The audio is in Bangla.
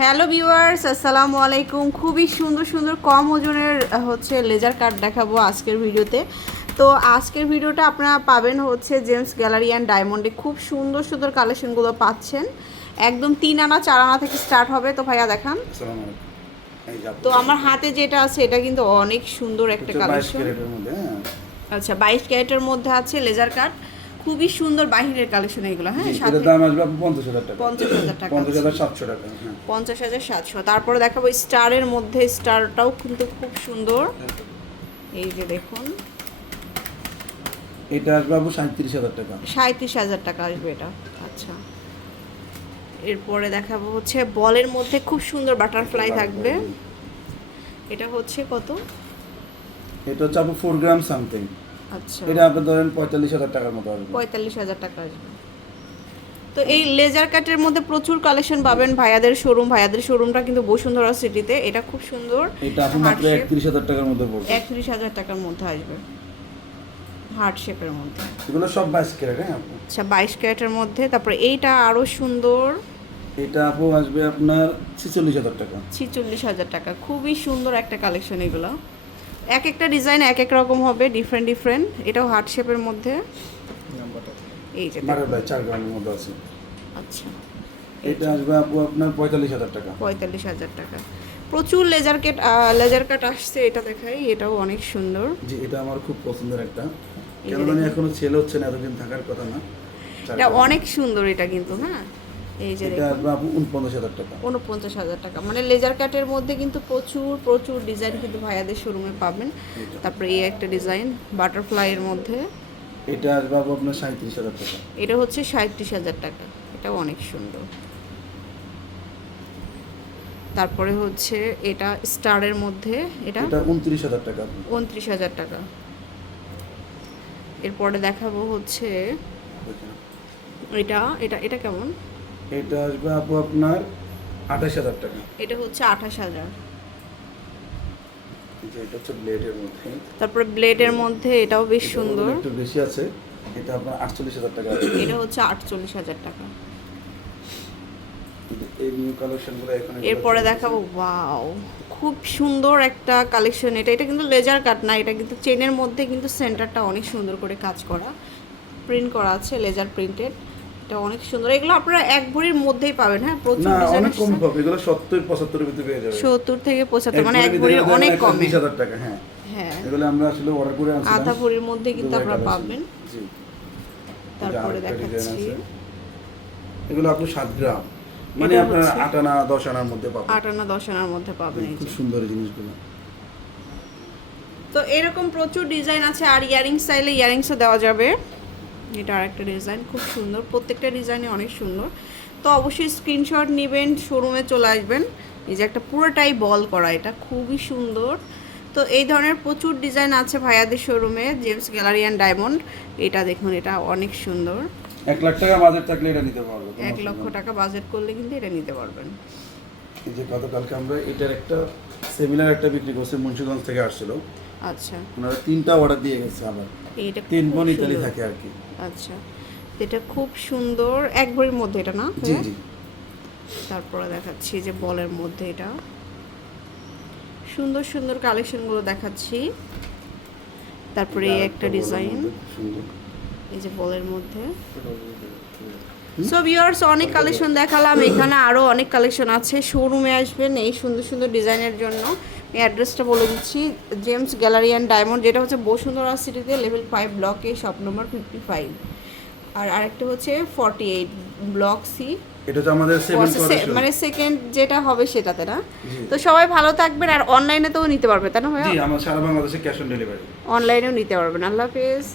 হ্যালো ভিউয়ার্স আসসালামু আলাইকুম। খুবই সুন্দর সুন্দর কম ওজনের হচ্ছে লেজার কাট দেখাবো আজকের ভিডিওতে। তো আজকের ভিডিওটা আপনারা পাবেন হচ্ছে জেমস গ্যালারি অ্যান্ড ডায়মন্ডে। খুব সুন্দর সুন্দর কালেকশনগুলো পাচ্ছেন। একদম তিন আনা চার আনা থেকে স্টার্ট হবে। তো ভাইয়া দেখান। তো আমার হাতে যেটা আছে এটা কিন্তু অনেক সুন্দর একটা কালেকশন। হ্যাঁ। আচ্ছা বাইশ ক্যারেটের মধ্যে আছে লেজার কাট। খুবই সুন্দর বাহিরের কালেকশন এগুলো হ্যাঁ? সাথে দাম আসবে পঞ্চাশ হাজার টাকা। 50,000 টাকা। পঞ্চাশ হাজার সাতশো টাকা হ্যাঁ। পঞ্চাশ হাজার সাতশো। তারপরে দেখাবো স্টারের মধ্যে স্টারটাও কিন্তু খুব সুন্দর। এই যে দেখুন। এটা আসবে সাঁত্রিশ হাজার টাকা। সাঁত্রিশ হাজার টাকা আসবে এটা। আচ্ছা। এরপরে দেখাবো হচ্ছে বলের মধ্যে খুব সুন্দর বাটারফ্লাই থাকবে। এটা হচ্ছে কত? এটা হচ্ছে আপনার ফোর গ্রাম সামথিং আচ্ছা। এটা আপনি ধরেন পঁয়তাল্লিশ হাজার টাকার মতো আসবে। পঁয়তাল্লিশ হাজার টাকা আসবে। তো এই লেজার কাটের মধ্যে প্রচুর কালেকশন পাবেন ভাইয়াদের শোরুম ভাইয়াদের শোরুমটা কিন্তু বসুন্ধরা সিটিতে এটা খুব সুন্দর। এটা আপনি মাত্র একত্রিশ হাজার টাকার মধ্যে পড়বে। একত্রিশ হাজার টাকার মধ্যে আসবে। হার্ট শেপের মধ্যে। এগুলো সব বাইশ ক্যারেট হ্যাঁ? আপু আচ্ছা বাইশ ক্যারেটের মধ্যে। তারপরে এইটা আরও সুন্দর। এটা আপু আসবে আপনার ছেচল্লিশ হাজার টাকা। ছিচল্লিশ হাজার টাকা। খুবই সুন্দর একটা কালেকশন এগুলো। এক একটা ডিজাইন এক এক রকম হবে ডিফারেন্ট ডিফারেন্ট এটাও হার্ট শেপের মধ্যে। এই যে চার গ্রামের মধ্যে আছে। আচ্ছা। এটা আসবে আপু আপনার পঁয়তাল্লিশ হাজার টাকা। পঁয়তাল্লিশ হাজার টাকা। প্রচুর লেজার কেট লেজার কাট আসছে এটা দেখাই এটাও অনেক সুন্দর। জি এটা আমার খুব পছন্দের একটা। কেন। এখনও ছেল হচ্ছে না এতদিন থাকার কথা না। এটা অনেক সুন্দর এটা কিন্তু হ্যাঁ? এই যে উনপঞ্চাশ হাজার টাকা। মানে লেজার কাটের মধ্যে কিন্তু প্রচুর প্রচুর ডিজাইন কিন্তু ভাইয়াদের শোরুমে পাবেন। তারপরে এই একটা ডিজাইন বাটারফ্লাইয়ের মধ্যে। এটা আসবে আপনার সাঁত্রিশ হাজার টাকা। এটা হচ্ছে সাঁত্রিশ হাজার টাকা। এটাও অনেক সুন্দর। তারপরে হচ্ছে এটা স্টারের মধ্যে এটা এটা উনত্রিশ হাজার টাকা। উনত্রিশ হাজার টাকা। এরপরে দেখাবো হচ্ছে এটা এটা এটা কেমন? এটা আসবে আপু আপনার আঠাশ হাজার টাকা। এটা হচ্ছে আঠাশ হাজার। এটা হচ্ছে ব্লেডের মধ্যে। তারপরে ব্লেডের মধ্যে এটাও বেশ সুন্দর। একটু বেশি আছে এটা আপনার আটচল্লিশ হাজার টাকা। এটা হচ্ছে আটচল্লিশ হাজার টাকা। এই নিউ কালেকশনগুলো এখন এগুলো এরপরে। দেখাবো ওয়াও খুব সুন্দর একটা কালেকশন এটা। এটা কিন্তু লেজার কাট না এটা কিন্তু চেনের মধ্যে কিন্তু সেন্টারটা অনেক সুন্দর করে কাজ করা। প্রিন্ট করা আছে লেজার প্রিন্টেড এটা অনেক সুন্দর। এগুলো আপনারা এক ভরির মধ্যেই পাবেন হ্যাঁ? প্রচুর ডিজাইন অনেক কম পাবে এগুলো সত্তর পঁচাত্তরের ভিতরে পেয়ে যাবে সত্তর থেকে পঁচাত্তর মানে এক ভরির ভরির অনেক কম লাখ কমে বিশ হাজার টাকা হ্যাঁ। হ্যাঁ। এগুলো আমরা আসলে অর্ডার করে আনছিলাম আধা ভরির মধ্যে কিন্তু আপনারা পাবেন। জি। তারপরে দেখাচ্ছি। এগুলো আপনি সাত গ্রাম। মানে আপনার আট আনা দশ আনার মধ্যে পাবেন। আট আনা দশ আনার মধ্যে পাবেন খুব সুন্দর জিনিসগুলো। তো এরকম প্রচুর ডিজাইন আছে আর ইয়ারিংস চাইলে ইয়ারিংসও দেওয়া যাবে। এটা আরেকটা ডিজাইন খুব সুন্দর। প্রত্যেকটা ডিজাইনই অনেক সুন্দর। তো অবশ্যই স্ক্রিনশট নেবেন শোরুমে চলে আসবেন। এই যে একটা পুরোটাই বল করা এটা খুবই সুন্দর। তো এই ধরনের প্রচুর ডিজাইন আছে ভাইয়াদের শোরুমে জেমস গ্যালারি অ্যান্ড ডায়মন্ড এটা দেখুন এটা অনেক সুন্দর। এক লাখ টাকা বাজেট থাকলে এটা নিতে পারব কোনো এক লক্ষ টাকা বাজেট করলে কিন্তু এটা নিতে পারবেন। যে গতকালকে আমরা এটার একটা সেমিনার একটা বিক্রি করছি মুন্সিগঞ্জ থেকে আসছিল। আচ্ছা। ওনারা তিনটা অর্ডার দিয়ে গেছে আবার। তিন বোন ইতালি সুন্দর। থাকে আর কি। আচ্ছা। এটা খুব সুন্দর এক ভরির মধ্যে এটা না জি জি। তারপরে দেখাচ্ছি যে বলের মধ্যে এটা। সুন্দর সুন্দর কালেকশনগুলো দেখাচ্ছি। তারপরে একটা ডিজাইন এই যে বলের মধ্যে। সো ভিউয়ার্স অনেক কালেকশন দেখালাম। এখানে আরও অনেক কালেকশন আছে। শোরুমে আসবেন এই সুন্দর সুন্দর ডিজাইনের জন্য। আমি অ্যাড্রেসটা বলে দিচ্ছি। জেমস গ্যালারি অ্যান্ড ডায়মন্ড যেটা হচ্ছে বসুন্ধরা সিটিতে লেভেল ফাইভ ব্লকে শপ নম্বর ফিফটি ফাইভ আর আরেকটা হচ্ছে ফর্টি এইট ব্লক সি এটা তো আমাদের মানে সেকেন্ড যেটা হবে সেটাতে না? তো সবাই ভালো থাকবেন আর অনলাইনে তো নিতে পারবে তাই না ভাইয়া? জি আমার সারা বাংলাদেশে ক্যাশ অন ডেলিভারি অনলাইনেও নিতে পারবেন। আল্লাহ হাফেজ।